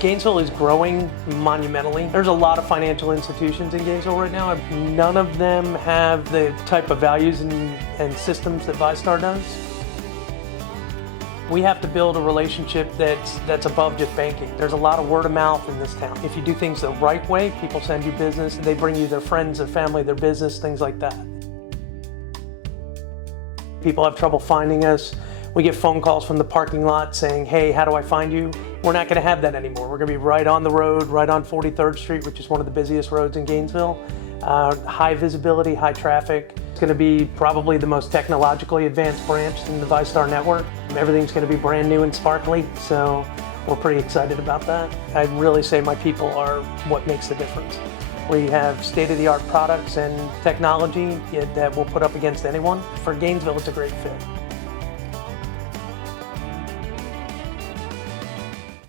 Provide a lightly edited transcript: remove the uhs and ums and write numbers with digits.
Gainesville is growing monumentally. There's a lot of financial institutions in Gainesville right now. None of them have the type of values and systems that VyStar does. We have to build a relationship that's above just banking. There's a lot of word of mouth in this town. If you do things the right way, people send you business, they bring you their friends, their family, their business, things like that. People have trouble finding us. We get phone calls from the parking lot saying, hey, how do I find you? We're not gonna have that anymore. We're gonna be right on the road, right on 43rd Street, which is one of the busiest roads in Gainesville. High visibility, high traffic. It's gonna be probably the most technologically advanced branch in the VyStar network. Everything's gonna be brand new and sparkly, so we're pretty excited about that. I really say my people are what makes the difference. We have state-of-the-art products and technology that we'll put up against anyone. For Gainesville, it's a great fit.